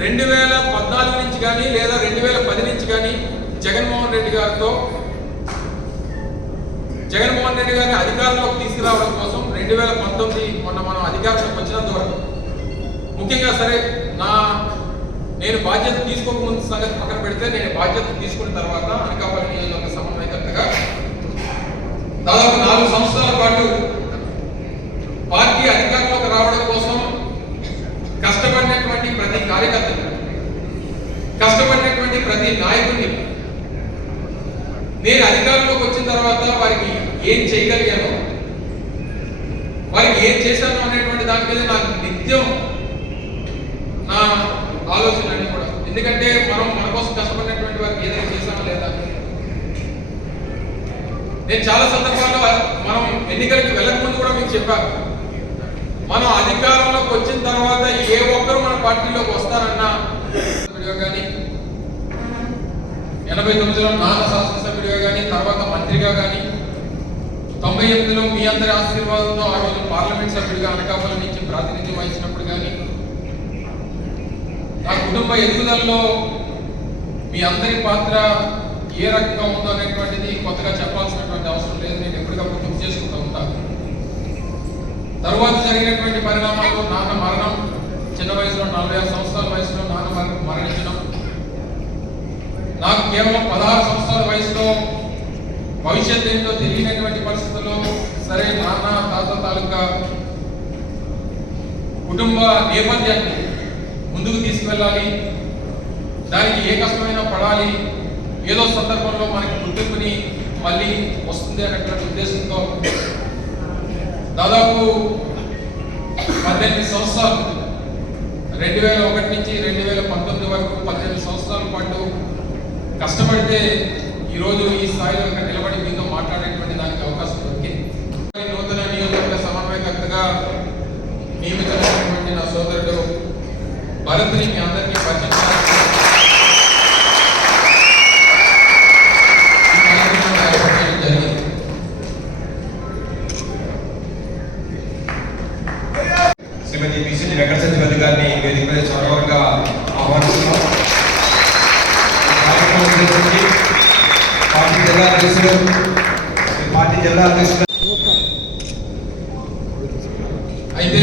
రెండు వేల పద్నాలుగు నుంచి కానీ లేదా రెండు వేల పది నుంచి కానీ జగన్మోహన్ రెడ్డి గారితో జగన్మోహన్ రెడ్డి గారిని అధికారంలోకి తీసుకురావడం కోసం రెండు వేల పంతొమ్మిది మొన్న మనం అధికారంలోకి వచ్చినంత వరకు. ముఖ్యంగా సరే నా నేను బాధ్యత తీసుకోకముందు సంగతి పక్కన పెడితే నేను బాధ్యత తీసుకున్న తర్వాత అనకాపల్లి నియోజకవర్గ సమన్వయకర్తగా దాదాపు నాలుగు సంవత్సరాల పాటు పార్టీ అధికారంలోకి రావడం కోసం కష్టపడినటువంటి ప్రతి కార్యకర్తని కష్టపడినటువంటి ప్రతి నాయకుడిని నేను అధికారంలోకి వచ్చిన తర్వాత వారికి ఏం చేయగలిగాను వారికి ఏం చేశాను అనేటువంటి దాని మీద నాకు నిత్యం నా ఆలోచనలన్నీ కూడా. ఎందుకంటే మనం మన కోసం కష్టపడినటువంటి వారికి ఏదైనా చేశామా లేదా? నేను చాలా సందర్భాల్లో మనం ఎన్నికలకు వెళ్ళక ముందు కూడా మీకు చెప్పాను. మనం అధికారంలోకి వచ్చిన తర్వాత ఏ ఒక్కరు మన పార్టీలోకి వస్తారన్నా కానీ ఎనభై తొమ్మిదిలో నాన్న శాసనసభ్యుడిగా కానీ తర్వాత మంత్రిగా కానీ తొంభై ఎనిమిదిలో మీ అందరి ఆశీర్వాదంతో ఆ రోజు పార్లమెంట్ సభ్యుడిగా అనకాపల్లి నుంచి ప్రాతినిధ్యం వహించినప్పుడు కానీ నా కుటుంబ ఎదుగుదలలో మీ అందరి పాత్ర ఏ రకంగా ఉందో అనేటువంటిది కొత్తగా చెప్పాల్సినటువంటి అవసరం లేదు. నేను ఎప్పటికప్పుడు గుర్తు చేసుకుంటాను తరువాత జరిగినటువంటి పరిణామాలు నాన్న మరణం చిన్న వయసులో నలభై ఆరు సంవత్సరాల వయసులో నాన్న మర- మరణించడం. నాకు కేవలం పదహారు సంవత్సరాల వయసులో భవిష్యత్ ఏంటో తెలియనటువంటి పరిస్థితుల్లో సరే నాన్న తాత తాలూకా కుటుంబ నేపథ్యాన్ని ముందుకు తీసుకువెళ్ళాలి. దానికి ఏ కష్టమైనా పడాలి. ఏదో సందర్భంలో మనకి గుర్తింపుని మళ్ళీ వస్తుంది అనేటువంటి ఉద్దేశంతో దాదాపు పద్దెనిమిది సంవత్సరాలు. రెండు వేల ఒకటి నుంచి రెండు వేల పంతొమ్మిది వరకు పద్దెనిమిది సంవత్సరాల పాటు కష్టపడితే ఈరోజు ఈ స్థాయిలో ఇక్కడ నిలబడి మీతో మాట్లాడేటువంటి దానికి అవకాశం దొరికింది. నూతన నియోజకవర్గ సమన్వయకర్తగా నియమితమైనటువంటి నా సోదరుడు భరత్ని మీ అందరికీ జిల్లా అధ్యక్షులు ఈ పార్టీ జిల్లా అధ్యక్షులు అయితే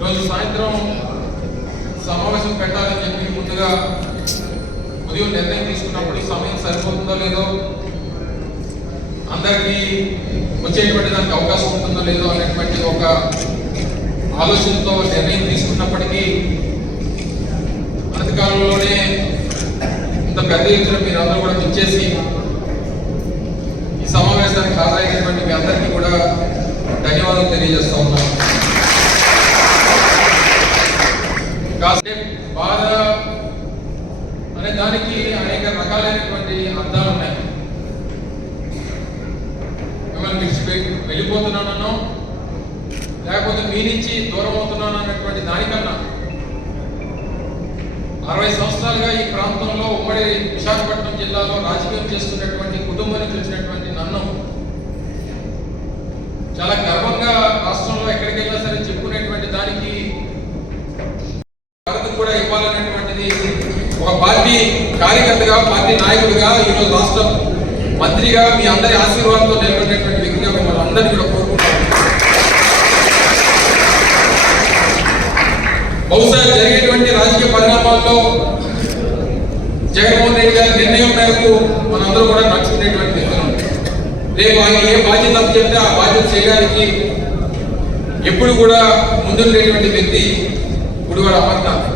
రోజు సాయంత్రం సమావేశం పెట్టాలని చెప్పి ముందుగా ఉదయం నిర్ణయం తీసుకున్నప్పుడు సమయం సరిపోతుందో లేదో అందరికీ వచ్చేటువంటి దానికి అవకాశం ఉంటుందో లేదో అనేటువంటి ఒక ఆలోచనతో నిర్ణయం తీసుకున్నప్పటికీ అనతి కాలంలోనే ఇంత పెద్ద ఎత్తున మీరు అందరూ కూడా పిచ్చేసి ఈ సమావేశానికి హాజరైనటువంటి మీ అందరికీ కూడా ధన్యవాదాలు తెలియజేస్తా ఉన్నాను కాస్తే బాధ అనే దానికి అనేక రకాలైనటువంటి అర్థాలు ఉన్నాయి మిమ్మల్ని విడిచిపెట్టి వెళ్ళిపోతున్నానో లేకపోతే మీ నుంచి దూరం అవుతున్నాను అన్నటువంటి దానికన్నా అరవై సంవత్సరాలుగా ఈ ప్రాంతంలో ఉమ్మడి విశాఖపట్నం జిల్లాలో రాజకీయం చేస్తున్నటువంటి కుటుంబం నుంచి వచ్చినటువంటి నన్ను చాలా గర్వంగా రాష్ట్రంలో ఎక్కడికి వెళ్ళినా సరే చెప్పుకునేటువంటి దానికి భారత్ కూడా ఇవ్వాలనేటువంటిది ఒక పార్టీ కార్యకర్తగా పార్టీ నాయకుడిగా ఈరోజు రాష్ట్ర మంత్రిగా మీ అందరి ఆశీర్వాదంతో నిలబడేటువంటి వ్యక్తిగా మిమ్మల్ని అందరినీ కూడా కోరుకుంటాను బహుశా జరిగేటువంటి రాజకీయ పరిణామాల్లో జగన్మోహన్ రెడ్డి గారి నిర్ణయం మేరకు మనందరూ కూడా నడుచుకునేటువంటి వ్యక్తులు. రేపు ఆయన ఏ బాధ్యత చెప్తే ఆ బాధ్యత చేయడానికి ఎప్పుడు కూడా ముందుండేటువంటి వ్యక్తి గుడివాడ అమర్నాథ్.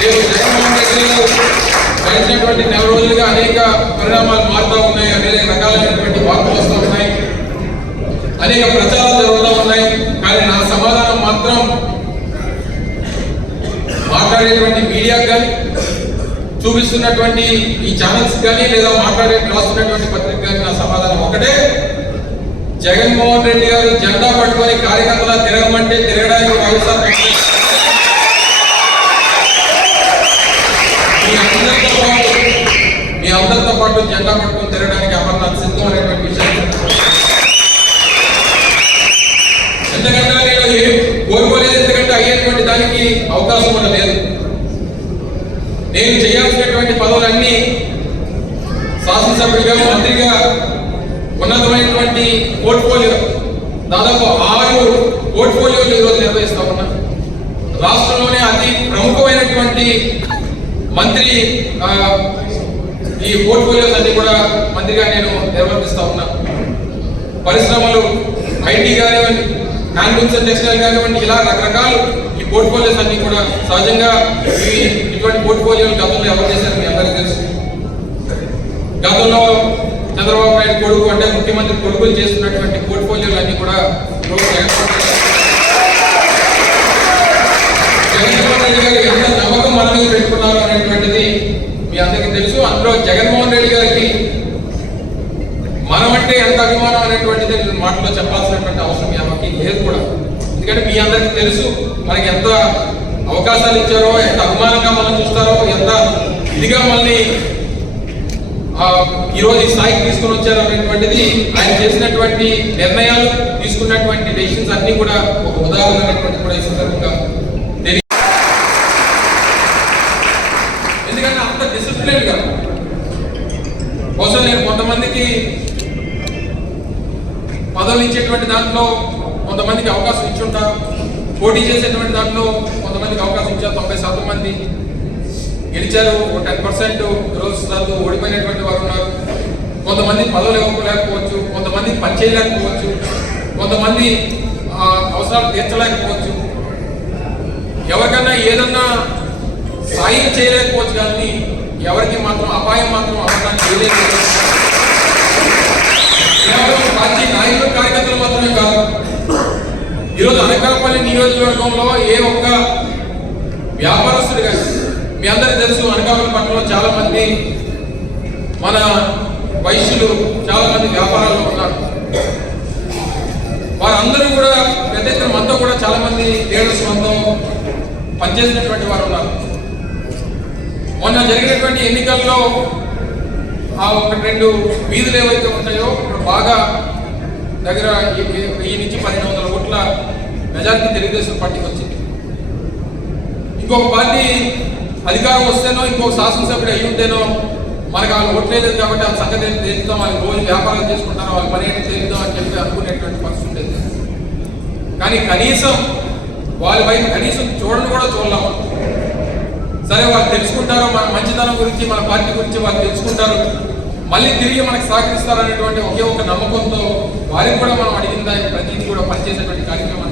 రేపు జగన్మోహన్ రెడ్డి గారు గడిచినటువంటి నెల రోజులుగా అనేక పరిణామాలు మారుతూ ఉన్నాయి. అనేక రకాలైనటువంటి వార్తలు వస్తూ ఉన్నాయి. అనేక ప్రచారాలు జరుగుతూ ఉన్నాయి. కానీ నా సమాధానం మాత్రం మాట్లాడేటువంటి మీడియాకి కానీ చూపిస్తున్నటువంటి ఈ ఛానల్స్ కానీ లేదా మాట్లాడే రాస్తున్నటువంటి పత్రిక కానీ నా సమాధానం ఒకటే. జగన్మోహన్ రెడ్డి గారు జెండా పట్టుకొని కార్యకర్తల తిరగమంటే తిరగడానికి వైఎస్ఆర్ కాంగ్రెస్ మీ అందరితో పాటు మీ అందరితో పాటు జెండా పట్టుకొని తిరగడానికి అమర్నాథ్ సిద్ధం అనేటువంటి విషయం ఎందుకంటే నేను కోరుకోలేదు ఎందుకంటే అయ్యేటువంటి దానికి అవకాశం కూడా లేదు. నేను చేయాల్సినటువంటి పదవులన్నీ శాసనసభ్యుడిగా మంత్రిగా ఉన్నతమైనటువంటి పోర్ట్ఫోలియో దాదాపు ఆరు పోర్ట్ఫోలియోలు ఈరోజు నిర్వహిస్తా ఉన్నా. రాష్ట్రంలోనే అతి ప్రముఖమైనటువంటి మంత్రి ఆ, ఈ పోర్ట్ఫోలియోస్ అన్ని కూడా మంత్రిగా నేను నిర్వర్తిస్తా ఉన్నా. పరిశ్రమలు ఐటీ కానివ్వండి హ్యాండ్లూమ్స్ టెక్స్టైల్ కానివ్వండి ఇలా రకరకాలు ఈ పోర్ట్ఫోలియోస్ అన్ని కూడా సహజంగా ఇటువంటి పోర్ట్ఫోలియోలు గతంలో ఎవరు చేశారు మీ అందరికీ తెలుసు. గతంలో చంద్రబాబు నాయుడు కొడుకు అంటే ముఖ్యమంత్రి కొడుకులు చేస్తున్నటువంటి పోర్ట్ఫోలియోలు అన్ని కూడా జగన్మోహన్ రెడ్డి గారు ఎంత నమ్మకం మన మీద పెట్టుకున్నారు అందరికీ తెలుసు అందులో జగన్మోహన్ రెడ్డి గారికి మనం అంటే ఎంత అభిమానం అనేటువంటిది మాటలో చెప్పాల్సినటువంటి అవసరం ఎవరికి లేదు కూడా. ఎందుకంటే మీ అందరికీ తెలుసు మనకి ఎంత అవకాశాలు ఇచ్చారో ఎంత అభిమానంగా మనం చూస్తారో ఎంత ఇదిగా మనల్ని ఆ, ఈ స్థాయికి తీసుకుని వచ్చారు అనేటువంటిది ఆయన చేసినటువంటి నిర్ణయాలు తీసుకున్నటువంటి డెసిషన్స్ అన్ని కూడా ఒక ఉదాహరణ అనేటువంటి కూడా ఈ సందర్భంగా తెలియ ఎందుకంటే అంత డిసిప్లిన్గా బహుశా నేను కొంతమందికి పదవులు ఇచ్చేటువంటి దాంట్లో కొంతమందికి అవకాశం ఇచ్చుంటారు పోటీ చేసేటువంటి దాంట్లో కొంతమందికి అవకాశం ఇచ్చారు. తొంభై శాతం మంది గెలిచారు. టెన్ పర్సెంట్ దురదృష్టాలతో ఓడిపోయినటువంటి వారు ఉన్నారు. కొంతమంది పదవులు ఇవ్వలేకపోవచ్చు కొంతమంది పని చేయలేకపోవచ్చు. కొంతమంది ఆ, అవసరాలు తీర్చలేకపోవచ్చు. ఎవరికన్నా ఏదన్నా సాయం చేయలేకపోవచ్చు. కానీ ఎవరికి మాత్రం అపాయం మాత్రం అవ్వడానికి చేయలేకపోవచ్చు. కేవలం పార్టీ నాయకులు కార్యకర్తలు మాత్రమే కాదు. ఈరోజు అనకాపల్లి నియోజకవర్గంలో ఏ ఒక్క వ్యాపారస్తుడు కానీ మీ అందరికీ తెలుసు అనకాపల్లి పట్టణంలో చాలా మంది మన వైశ్యులు చాలా మంది వ్యాపారాల్లో ఉన్నారు వారందరూ కూడా పెద్ద ఎత్తున మనతో కూడా చాలా మంది లీడర్స్ మనతో పనిచేసినటువంటి వారు ఉన్నారు. మొన్న జరిగినటువంటి ఎన్నికల్లో ఆ ఒక రెండు వీధులు ఏవైతే ఉంటాయో బాగా దగ్గర ఈ- వెయ్యి నుంచి పదిహేను వందల ఓట్ల మెజార్టీ తెలుగుదేశం పార్టీకి వచ్చింది. ఇంకొక పార్టీ అధికారం వస్తేనో ఇంకొక శాసనసభ్యుడు అయ్యి ఉంటేనో మనకు వాళ్ళు ఓట్లేదు కాబట్టి ఆ సంగతి ఏంటి తెలుద్దాం వాళ్ళు రోజు వ్యాపారం చేసుకుంటారో వాళ్ళ పని ఏంటి తెలుద్దాం అని చెప్పి అనుకునేటువంటి పరిస్థితి ఉండేది. కానీ కనీసం వాళ్ళ వైపు కనీసం చూడండి కూడా చూడలేము. సరే వాళ్ళు తెలుసుకుంటారు మన మంచితనం గురించి మన పార్టీ గురించి వాళ్ళు తెలుసుకుంటారు. మళ్ళీ తిరిగి మనకు సహకరిస్తారనేటువంటి ఒకే ఒక నమ్మకంతో వారికి కూడా మనం అడిగిన దానికి ప్రతిదీ కూడా పనిచేసేటువంటి కార్యక్రమం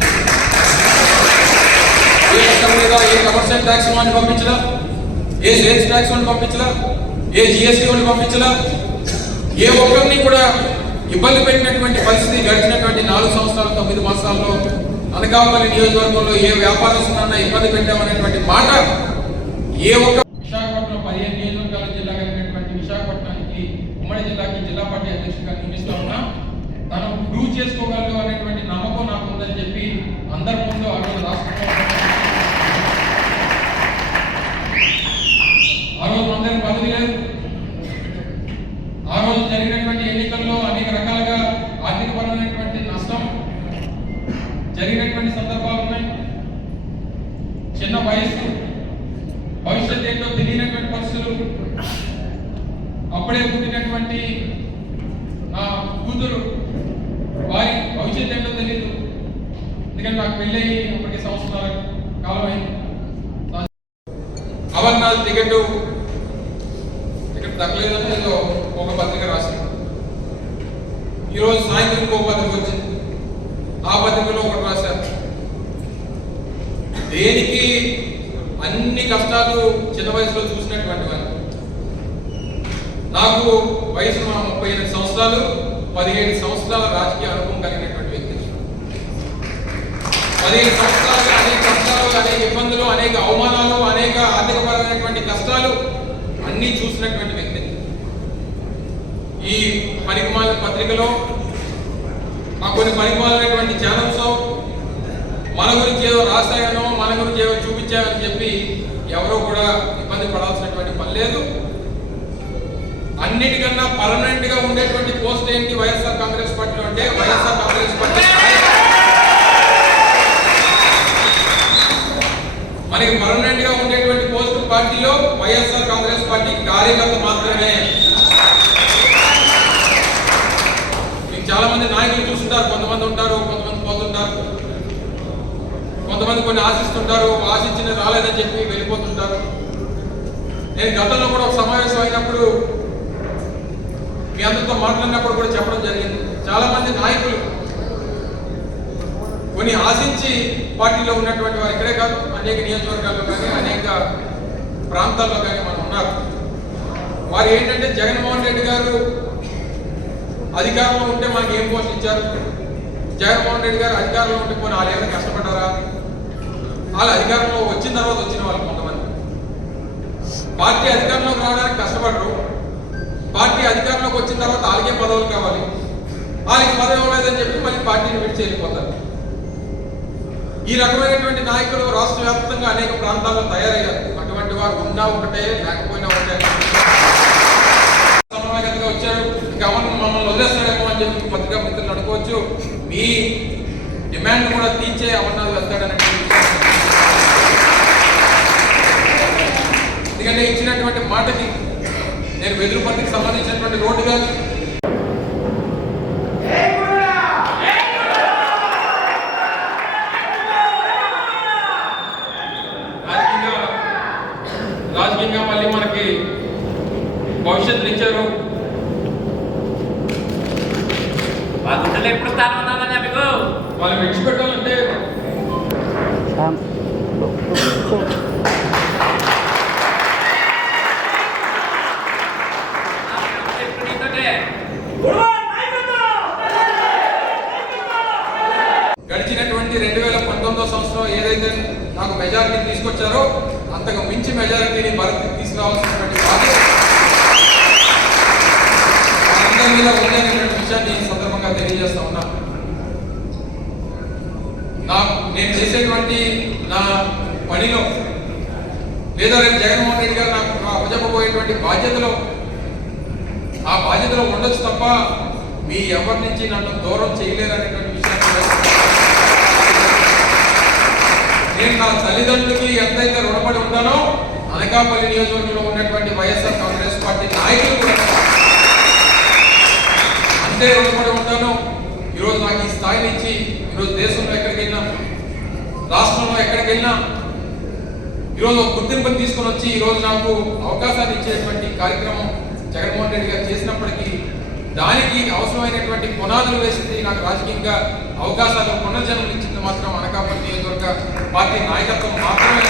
ఏ ఇష్టం మీద ఏ కమర్షియల్ ట్యాక్స్ వాడిని పంపించలా? ఏ సేల్స్ ట్యాక్స్ వాడిని పంపించలా? ఏ జిఎస్టీ వాడిని పంపించలా? ఏ ఒక్కరిని కూడా ఇబ్బంది పెట్టినటువంటి పరిస్థితి గడిచినటువంటి నాలుగు సంవత్సరాలు తొమ్మిది మాసాల్లో అనకాపల్లి నియోజకవర్గంలో ఏ వ్యాపారస్తున్నా ఇబ్బంది పెట్టామనేటువంటి మాట ఏ ఒక్క విశాఖపట్నం పదిహేను నియోజకవర్గాల జిల్లా కలిగినటువంటి విశాఖపట్నానికి ఉమ్మడి జిల్లాకి జిల్లా పార్టీ అధ్యక్షుడిగా నియమిస్తా ఉన్నా తను ప్రూవ్ చేసుకోగలరు అనేటువంటి నమ్మకం నాకు ఉందని చెప్పి అందరి ముందు ఆ రోజు రాష్ట్రంలో ఆ రోజు అందరికి పదవి లేదు ఆ రోజు జరిగినటువంటి ఎన్నికల్లో అనేక రకాలుగా ఆర్థికపరమైనటువంటి నష్టం జరిగినటువంటి సందర్భాలు ఉన్నాయి చిన్న వయస్సు భవిష్యత్ ఏంటో తెలియనటువంటి పరిస్థితులు అప్పుడే పుట్టినటువంటి నా కూతురు వారి భవిష్యత్ ఏంటో తెలియదు ఎందుకంటే నాకు పెళ్ళి ఇప్పటికి సంవత్సరాల కాలం అయింది అమర్నాథ్ టికెట్ టికెట్ దక్కలేదని ఏదో ఒక పత్రిక రాసింది. ఈరోజు సాయంత్రం ఇంకో పత్రిక వచ్చింది. ఆ పత్రికలో ఒకటి రాశారు. దేనికి అన్ని కష్టాలు చిన్న వయసులో చూసినటువంటి వారు. నాకు వయసు మా ముప్పై ఎనిమిది సంవత్సరాలు పదిహేడు సంవత్సరాల రాజకీయ అనుభవం కలిగినటువంటి వ్యక్తి. పదిహేను సంవత్సరాలు అనేక ఇబ్బందులు అనేక అవమానాలు అనేక ఆర్థికపరమైనటువంటి కష్టాలు అన్నీ చూసినటువంటి వ్యక్తి. ఈ పరిమాల పత్రికలో ఆ కొన్ని పరిమాలైనటువంటి ఛానల్స్ మన గురించి ఏదో రాశాయనో మన గురించి ఏదో చూపించామని చెప్పి ఎవరో కూడా ఇబ్బంది పడాల్సినటువంటి పని లేదు. అన్నిటికన్నా పర్మనెంట్గా ఉండేటువంటి పోస్ట్ ఏంటి వైఎస్ఆర్ కాంగ్రెస్ పార్టీలో అంటే వైఎస్ఆర్ కాంగ్రెస్ పార్టీ. మనకి పర్మనెంట్గా ఉండేటువంటి పోస్ట్ పార్టీలో వైఎస్ఆర్ కాంగ్రెస్ పార్టీ కార్యకర్త మాత్రమే. మీకు చాలా మంది నాయకులు చూస్తుంటారు కొంతమంది ఉంటారు కొంతమంది పోతుంటారు. కొంతమంది కొన్ని ఆశిస్తుంటారు ఆశించిన రాలేదని చెప్పి వెళ్ళిపోతుంటారు. నేను గతంలో కూడా ఒక సమావేశం అయినప్పుడు మీ అందరితో మాట్లాడినప్పుడు కూడా చెప్పడం జరిగింది. చాలా మంది నాయకులు కొన్ని ఆశించి పార్టీలో ఉన్నటువంటి వారు ఇక్కడే కాదు అనేక నియోజకవర్గాల్లో కానీ అనేక ప్రాంతాల్లో కానీ మనం ఉన్నారు. వారు ఏంటంటే జగన్మోహన్ రెడ్డి గారు అధికారంలో ఉంటే మనకి ఏం పోస్ట్ ఇచ్చారు? జగన్మోహన్ రెడ్డి గారు అధికారంలో ఉంటే కొన్ని వాళ్ళు ఏమైనా కష్టపడ్డారా? వాళ్ళు అధికారంలో వచ్చిన తర్వాత వచ్చిన వాళ్ళు కొంతమంది. పార్టీ అధికారంలోకి రావడానికి కష్టపడరు. పార్టీ అధికారంలోకి వచ్చిన తర్వాత వాళ్ళకే పదవులు కావాలి. వాళ్ళకి పదవి ఇవ్వలేదని చెప్పి మళ్ళీ పార్టీని విడిచి వెళ్ళిపోతారు. ఈ రకమైనటువంటి నాయకులు రాష్ట్ర వ్యాప్తంగా అనేక ప్రాంతాల్లో తయారయ్యారు. అటువంటి వారు ఉన్నా ఒకటే లేకపోయినా ఒకటే. సమన్వయకతగా వచ్చారు. గవర్నర్ మమ్మల్ని వదిలేస్తాడేమో అని చెప్పి పత్రికా మిత్రులు అనుకోవచ్చు. మీ డిమాండ్ కూడా తీర్చే అమర్నాథ్ వెళ్తాడని ఎందుకంటే ఇచ్చినటువంటి మాటకి నేను వెదురుపతికి సంబంధించినటువంటి రోడ్డు కానీ రాజకీయంగా రాజకీయంగా మళ్ళీ మనకి భవిష్యత్తులు ఇచ్చారు మా గుడ్డలు ఎప్పుడు స్థానం ఉన్నదన్నా మీకు వాళ్ళు విడిచిపెట్టాలంటే గడిచినటువంటి రెండు వేల పంతొమ్మిదో సంవత్సరం ఏదైతే నాకు మెజారిటీ తీసుకొచ్చారో అంతకు మించి మెజారిటీని భరత్ తీసుకురావాల్సినటువంటి బాధ్యత. మీద ఉందనేటువంటి విషయాన్ని తెలియజేస్తా ఉన్నా. నా నేను చేసేటువంటి నా పనిలో లేదా రేపు జగన్మోహన్ రెడ్డి గారు నాకు అప్పచెప్పబోయేటువంటి బాధ్యతలో ఆ బాధ్యతలో ఉండొచ్చు తప్ప మీ ఎవరి నుంచి నన్ను దూరం చేయలేరనేటువంటి విషయాన్ని నేను నా తల్లిదండ్రులకి ఎంతైతే రుణపడి ఉంటానో అనకాపల్లి నియోజకవర్గంలో ఉన్నటువంటి వైఎస్ఆర్ కాంగ్రెస్ పార్టీ నాయకులు కూడా అంతే రుణపడి ఉంటాను ఈరోజు నాకు ఈ స్థాయిని ఇచ్చి ఈరోజు దేశంలో ఎక్కడికి వెళ్ళినా రాష్ట్రంలో ఎక్కడికి వెళ్ళినా ఈరోజు ఒక గుర్తింపుని తీసుకొని వచ్చి ఈరోజు నాకు అవకాశాన్ని ఇచ్చేటువంటి కార్యక్రమం జగన్మోహన్ రెడ్డి గారు చేసినప్పటికీ దానికి అవసరమైనటువంటి పునాదులు వేసింది నాకు రాజకీయంగా అవకాశాలు పునర్జన్మలు ఇచ్చింది మాత్రం అనకాపల్లి నియోజకవర్గ పార్టీ నాయకత్వం మాత్రమే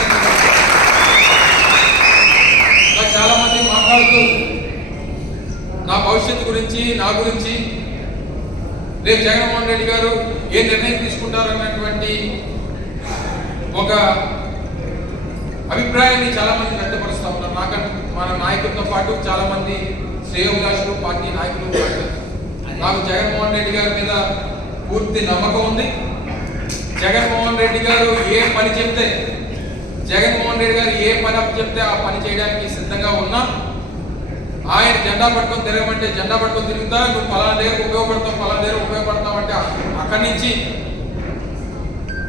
చాలా మంది మాట్లాడుతూ నా భవిష్యత్తు గురించి నా గురించి రేపు జగన్మోహన్ రెడ్డి గారు ఏ నిర్ణయం తీసుకుంటారన్నటువంటి ఒక అభిప్రాయాన్ని చాలా మంది వ్యక్తపరుస్తా ఉన్నారు. నాకంటే మన నాయకులతో పాటు చాలా మంది శ్రేయోభిలాషులు పార్టీ నాయకులు నాకు జగన్మోహన్ రెడ్డి గారి మీద పూర్తి నమ్మకం ఉంది. జగన్మోహన్ రెడ్డి గారు ఏ పని చెప్తే జగన్మోహన్ రెడ్డి గారు ఏ పని చెప్తే ఆ పని చేయడానికి సిద్ధంగా ఉన్నా జెండా పట్టుకొని తిరగమంటే జెండా పట్టుకొని తిరుగుతా నువ్వు పలానా దగ్గర ఉపయోగపడతావు పలానా దగ్గర ఉపయోగపడతావు అంటే అక్కడి నుంచి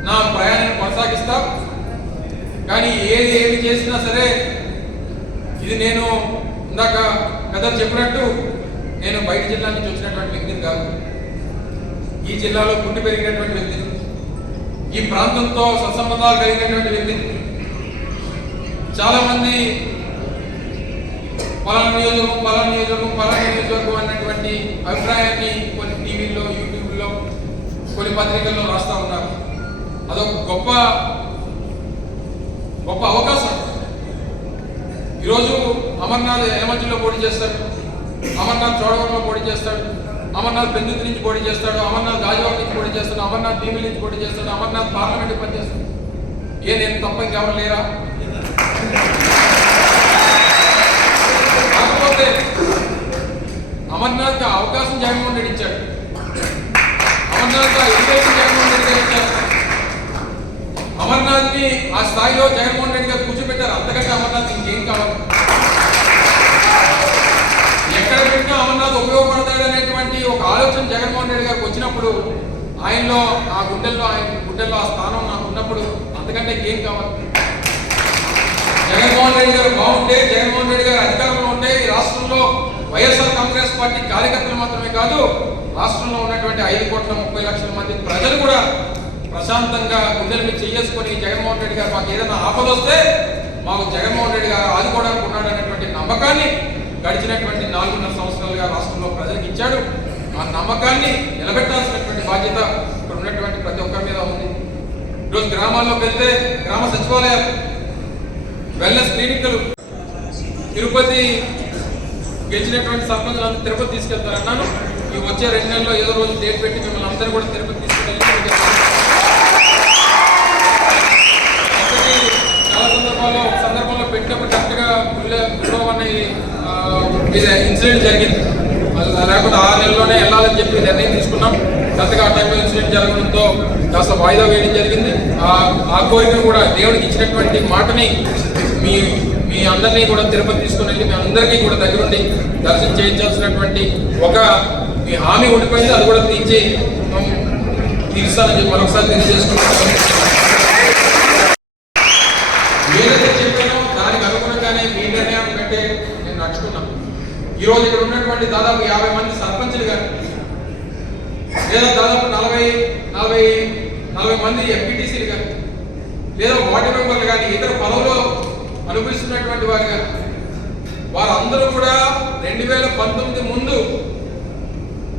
నా ప్రయాణాన్ని కొనసాగిస్తా. కానీ ఏది ఏమి చేసినా సరే ఇది నేను ఇందాక పెద్దలు చెప్పినట్టు నేను బయట జిల్లా నుంచి వచ్చినటువంటి వ్యక్తిని కాదు. ఈ జిల్లాలో పుట్టి పెరిగినటువంటి వ్యక్తిని ఈ ప్రాంతంతో సత్సంబంధాలు కలిగినటువంటి వ్యక్తిని. చాలా మంది పలానా నియోజకవర్గం పలానా నియోజకవర్గం పలానా నియోజకవర్గం అన్నటువంటి అభిప్రాయాన్ని కొన్ని టీవీల్లో యూట్యూబ్లో కొన్ని పత్రికల్లో రాస్తా ఉన్నారు. అదొక గొప్ప గొప్ప అవకాశం. ఈరోజు అమర్నాథ్ ఎలమంచిలో పోటీ చేస్తాడు అమర్నాథ్ చోడవరంలో పోటీ చేస్తాడు అమర్నాథ్ పెందుతి నుంచి పోటీ చేస్తాడు అమర్నాథ్ గాజువాక నుంచి పోటీ చేస్తాడు అమర్నాథ్ భీమిలి నుంచి పోటీ చేస్తాడు అమర్నాథ్ పార్లమెంట్ పనిచేస్తాడు. ఏ నేను తప్ప ఇంకెవరు లేరా? కాకపోతే అమర్నాథ్ అవకాశం జగన్మోహన్ రెడ్డి ఇచ్చాడు. అమర్నాథ్ ఎడ్యుకేషన్ జగన్మోహన్ రెడ్డి గారు ఇచ్చారు అమర్నాథ్ని ఆ స్థాయిలో జగన్మోహన్ రెడ్డి గారు కూర్చోబెట్టారు. అంతకంటే అమర్నాథ్ ఇంకేం కావాలి? ఎక్కడ పెట్టినా అమర్నాథ్ ఉపయోగపడతాడు అనేటువంటి ఒక ఆలోచన జగన్మోహన్ రెడ్డి గారికి వచ్చినప్పుడు ఆయనలో ఆ గుండెల్లో ఆయన గుండెల్లో ఆ స్థానం నాకు ఉన్నప్పుడు అంతకంటే ఇంకేం కావాలి? జగన్మోహన్ రెడ్డి గారు బాగుంటే జగన్మోహన్ రెడ్డి గారు అధికారంలో ఉంటే ఈ రాష్ట్రంలో వైఎస్ఆర్ కాంగ్రెస్ పార్టీ కార్యకర్తలు మాత్రమే కాదు రాష్ట్రంలో ఉన్నటువంటి ఐదు కోట్ల ముప్పై లక్షల మంది ప్రజలు కూడా ప్రశాంతంగా గుండెల మీద చేసుకొని జగన్మోహన్ రెడ్డి గారు మాకు ఏదైనా ఆపద వస్తే మాకు జగన్మోహన్ రెడ్డి గారు ఆదుకోవడానికి ఉన్నాడు అనేటువంటి నమ్మకాన్ని గడిచినటువంటి నాలుగున్నర సంవత్సరాలుగా రాష్ట్రంలో ప్రజలకు ఇచ్చాడు. ఆ నమ్మకాన్ని నిలబెట్టాల్సినటువంటి బాధ్యత ఇక్కడ ఉన్నటువంటి ప్రతి ఒక్కరి మీద ఉంది. ఈరోజు గ్రామాల్లోకి వెళ్తే గ్రామ సచివాలయాలు వెల్నెస్ క్లినిక్లు తిరుపతి గెలిచినటువంటి సర్పంచులు తిరుపతి తీసుకెళ్తారన్నాను. ఈ వచ్చే రెండు నెలల్లో ఏదో రోజు డేట్ పెట్టి మిమ్మల్ని అందరూ కూడా తిరుపతి తీసుకెళ్ళి చాలా సందర్భాల్లో ఒక సందర్భంలో పెట్టినప్పుడు కరెక్ట్గా గుడిలో ఇన్సిడెంట్ జరిగింది. అది లేకపోతే ఆరు నెలలోనే వెళ్ళాలని చెప్పి నిర్ణయం తీసుకున్నాం. గతగా ఆ టైంలో ఇన్సిడెంట్ జరగడంతో కాస్త వాయిదా వేయడం జరిగింది. ఆ కోరికను కూడా దేవుడికి ఇచ్చినటువంటి మాటని మీ మీ అందరినీ కూడా తిరుపతి తీసుకుని వెళ్ళి మీ అందరికీ కూడా దగ్గరుండి దర్శనం చేయించాల్సినటువంటి ఒక మీ హామీ ఉండిపోయింది. అది కూడా తీర్చి ఉమ్, తీరుస్తానని చెప్పి మరొకసారి తెలియజేసుకుంటున్నాను. ఏదైతే చెప్పానో దానికి అనుగుణంగానే మీ నిర్ణయాన్ని కంటే నేను నడుచుకున్నాను. ఈరోజు ఇక్కడ ఉన్నటువంటి దాదాపు యాభై మంది సర్పంచులు గారు లేదా దాదాపు నలభై నలభై నలభై మంది ఎంపీటీసీలు గారు లేదా వార్డు మెంబర్లు కానీ ఇతర పదవులు అనుభవిస్తున్నటువంటి వారు గారు. వారందరూ కూడా రెండు వేల పంతొమ్మిది ముందు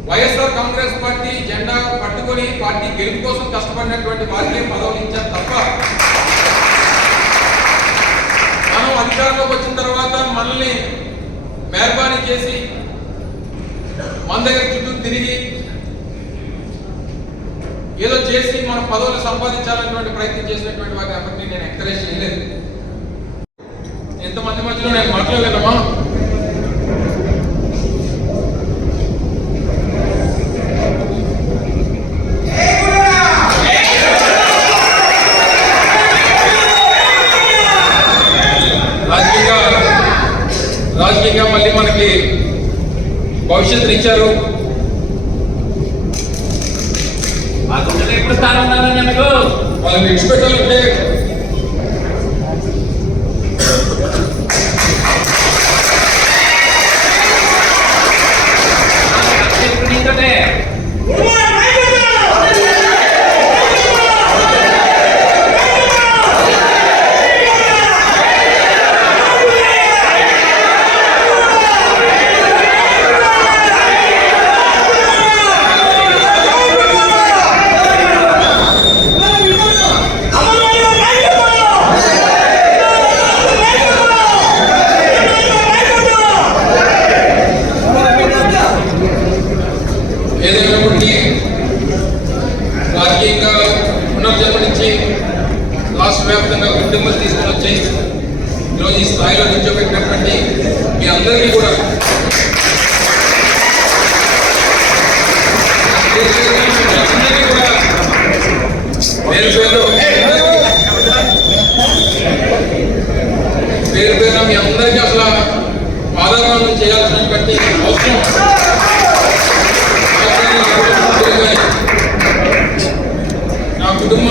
వైఎస్ఆర్ కాంగ్రెస్ పార్టీ జెండా పట్టుకొని పార్టీ గెలుపు కోసం కష్టపడినటువంటి వారికే పదవులు ఇచ్చారు తప్ప మనం అధికారంలోకి వచ్చిన తర్వాత మనల్ని మెహర్బానీ చేసి మన దగ్గర చుట్టూ తిరిగి ఏదో చేసి మన పదవులు సంపాదించాలన్నటువంటి ప్రయత్నం చేసినటువంటి వారిని ఎవరిని నేను ఎంకరేజ్ చేయలేదు. మధ్యలో నేను మాట్లాడలేదమ్మా రాజకీయంగా మళ్ళీ మనకి భవిష్యత్తుని ఇచ్చారు. మా గుండెలో ఎప్పుడు స్థానం ఉన్నదని మీకు వాళ్ళని విడిచిపెట్టాలంటే ఇప్పుడు నీతోటే ఏదైనప్పటికీ రాజకీయంగా పునర్జన్మ నుంచి రాష్ట్ర వ్యాప్తంగా కుటుంబం తీసుకుని వచ్చి ఈరోజు ఈ స్థాయిలో నిల్చోబెట్టినటువంటి మీ అందరికీ కూడా మీ అందరికీ కూడా పేరు పేరు పేరు పేరు మీ అందరికీ అసలు పాదాలను చేయాల్సినటువంటి అవసరం నా కుటుంబ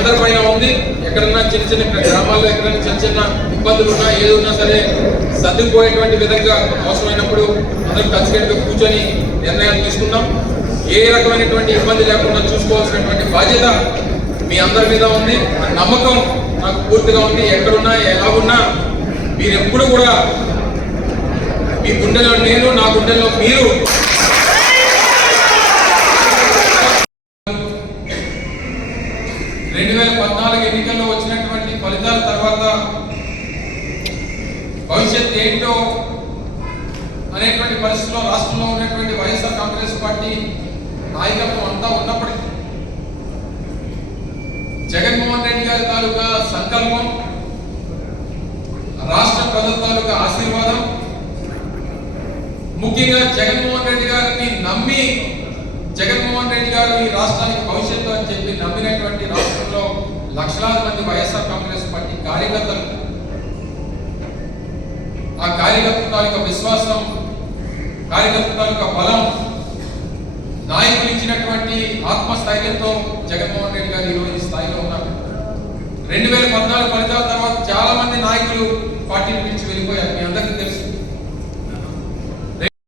మీ అందరి పైన ఉంది. ఎక్కడన్నా చిన్న చిన్న గ్రామాల్లో ఎక్కడైనా చిన్న చిన్న ఇబ్బందులు ఉన్నా ఏది ఉన్నా సరే సర్దుకుపోయేటువంటి విధంగా అవసరమైనప్పుడు అందరం కలిసికట్టుగా కూర్చొని నిర్ణయాలు తీసుకుందాం. ఏ రకమైనటువంటి ఇబ్బంది లేకుండా చూసుకోవాల్సినటువంటి బాధ్యత మీ అందరి మీద ఉంది. నమ్మకం నాకు పూర్తిగా ఉంది. ఎక్కడున్నా ఎలా ఉన్నా మీరు ఎప్పుడు కూడా మీ గుండెలో నేను నా గుండెలో మీరు రెండు వేల పద్నాలుగు ఎన్నికల్లో వచ్చినటువంటి ఫలితాల తర్వాత భవిష్యత్ ఏంటో అనేటువంటి పరిస్థితుల్లో రాష్ట్రంలో ఉన్నటువంటి వైఎస్ఆర్ కాంగ్రెస్ పార్టీ నాయకత్వం అంతా ఉన్నప్పటికీ గారి తాలూకా సంకల్పం రాష్ట్ర ప్రజల తాలూకా ఆశీర్వాదం ముఖ్యంగా జగన్మోహన్ రెడ్డి గారిని నమ్మి జగన్మోహన్ రెడ్డి గారు ఈ రాష్ట్రానికి భవిష్యత్తు అని చెప్పి నమ్మినటువంటి రాష్ట్ర లక్షలాది మంది వైఎస్ఆర్ కాంగ్రెస్ పార్టీ కార్యకర్తలు. ఆ కార్యకర్తల తాలూకా విశ్వాసం కార్యకర్తల తాలూకా బలం నాయకులు ఇచ్చినటువంటి ఆత్మస్థైర్యంతో జగన్మోహన్ రెడ్డి గారు ఈరోజు ఈ స్థాయిలో ఉన్నారు. రెండు వేల పద్నాలుగు ఫలితాల తర్వాత చాలా మంది నాయకులు పార్టీని పిలిచి